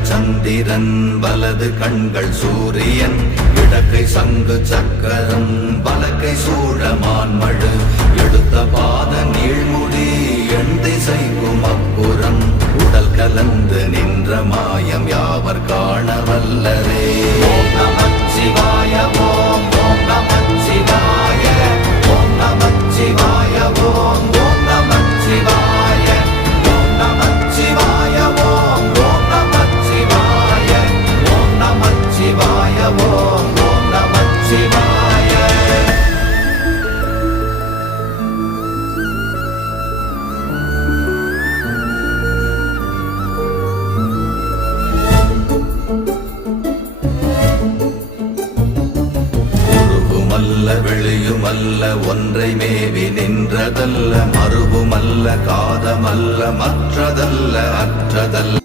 இடது சந்திரன் வலது கண்கள் சூரியன் இடக்கை சங்கு சக்கரம் வலக்கை சூழமான்மழு எடுத்த பாத நீழ்முடி எண் திசைக்கும் அப்புறம் உடல் கலந்து நின்ற மாயம் யாவர் காண வல்லரே. ஓம் நமச்சிவாய ஓம் ஓம் நமச்சிவாய ஓம் நமச்சிவாய ஓம் ஓம் நமச்சிவாய ஓம் நமச்சிவாய ஓம் ஓம் நமச்சிவாய ஓம் நமச்சிவாய ஓம் ஓம் நமச்சிவாய. வெளியுமல்ல ஒன்றை மேவி நின்றதல்ல மறுவுமல்ல காதமல்ல மற்றதல்ல அற்றதல்ல